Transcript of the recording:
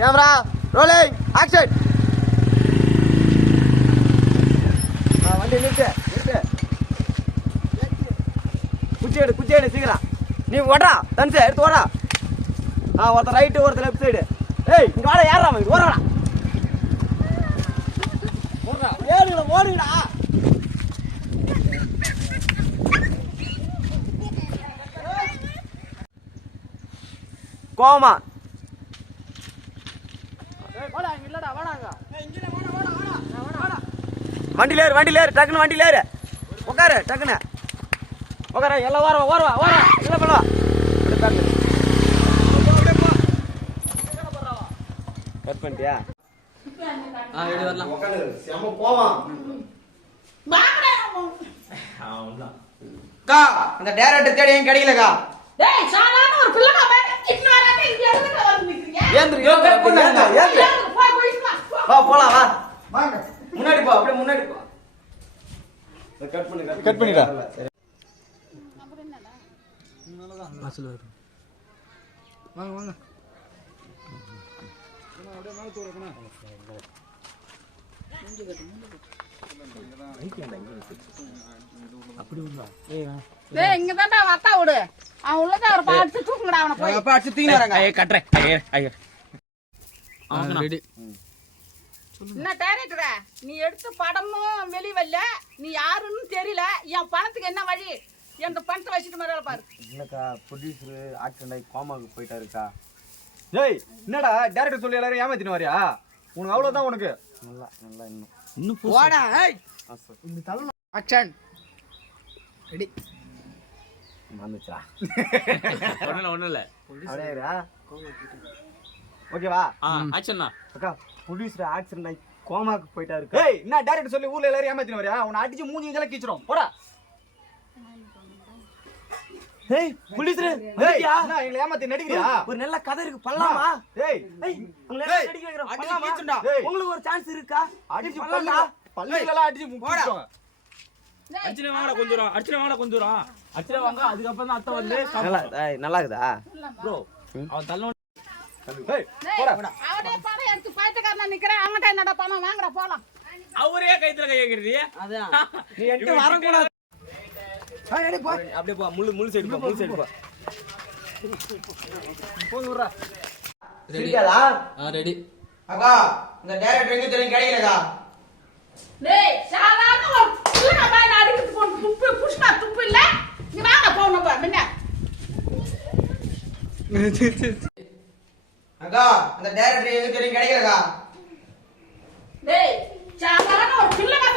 Camera rolling action வண்டி நிறுத்து நிறுத்து. குச்சி எடு குச்சி எடு சீக்கிரம். நீ ஓடா தன்சு எடுத்து ஓடா ஆ ஒருத்தர் ரைட்டு ஒருத்தர் லெஃப்ட் சைடு ஏய் இங்க வாடா ஏறா இது ஓடா ஓடுறா ஏறுங்கடா ஓடுங்கடா கோமா வண்டியில ஏறு வண்டியில ஏறு டக்குன்னு வண்டியில ஏறு. உட்காரு டக்குன்னு. உட்கார எல்லாம் ஓரவா ஓரவா ஓரவா இல்லை பண்ணுவா? கட் பண்ணிட்டியா? ஆ இது வரலாம். உட்காரு செம போவான் அக்கா அந்த டேரக்டர் தேடி ஏன் கிடைக்கலக்கா டேய் சாதாரண ஒரு பிள்ளைங்க மாதிரி கிட்டு வராங்க இங்க எதுக்கு வந்து நிக்கிறீங்க? ஏந்திரு ஏந்திரு ஏந்திரு போய் போயிட்டு வா போ. வா போலாம் வா வாங்க முன்னாடி போ அப்படியே முன்னாடி போ கட் பண்ணு கட் பண்ணிடா. வாங்க வாங்க டேய் இங்க தான்டா வத்தா விடு. அவன் உள்ளதான் ஒரு பாட்டு தூக்குங்கடா அவனை போய். அப்பா அடிச்சு தீங்க வராங்க. ஐயா கட்டுறேன். ஐயா. ஐயா ரெடி. என்ன டைரக்டர நீ எடுத்த படமும் வெளி வரல நீ யாருன்னு தெரியல. என் பணத்துக்கு என்ன வழி? என் பணத்தை வச்சுட்டு மாதிரி பாரு. இல்லக்கா ப்ரொடியூசர் ஆக்சிடென்ட் ஆகி கோமாக்கு போயிட்டாருக்கா? ஏய் என்னடா? டேரக்டர் சொல்லி எல்லாரும் ஏமாத்தின்னு வரியா? உனக்கு அவ்வளவுதான் உனக்கு. நல்லா நல்லா இன்னும். இன்னும் போடா ஏய். Action ready. வந்துச்சா ஒண்ணுல ஒண்ணுல அப்படியே ஓகேவா? ஆ ஆக்ஷன் அக்கா ப்ரொடியூசர் ஆக்சிடென்ட் ஆகி கோமாக்கு போயிட்டாரு ஏய் என்ன டேரக்டர் சொல்லி ஊர்ல எல்லாரும் ஏமாத்தின்னு வரியா உன்னை அடிச்சு மூஞ்சி இதெல்லாம் கீச்சிரும் போடா. ஏய் ப்ரொடியூசர் நடிக்கியா? என்ன எங்களை ஏமாத்தி நடிக்கிறியா? ஒரு நல்ல கதை இருக்கு பண்ணலாமா? ஏய் ஏய் உங்களை எல்லாம் நடிக்க வைக்கிறோம் பண்ணலாமா? உங்களுக்கு ஒரு சான்ஸ் இருக்கா? அடிச்சு பண்ணலாம்? பல்லுகளெல்லாம் அடிச்சு போடா. அர்ச்சனை வாங்கடா கொஞ்சம் அர்ச்சனை வாங்கடா கொஞ்சம் அர்ச்சனை வாங்க அதுக்கப்புறம் தான் அத்தை வந்து நல்லா நல்லா இருக்குதா? ப்ரோ அவன் தள்ள அவரே கைத்துல கை வைக்கிறது அதான். நீ என்கிட்ட வரக்கூடாது. அப்படியே போ முள்ளு முள்ளு சைடு போ முள்ளு சைடு போ. ஆ ரெடி. அக்கா இந்த டைரக்டர் எங்க தெரியும் கிடைக்கலக்கா. டேய் சாதாரண ஒரு போன துப்பு புஷ்பா துப்பு இல்ல? நீ வாங்க போகணும் பா முன்ன அக்கா அந்த டைரக்டர் எதுக்கு கிடைக்கலக்கா? டேய் சாதாரண ஒரு பிள்ளைங்க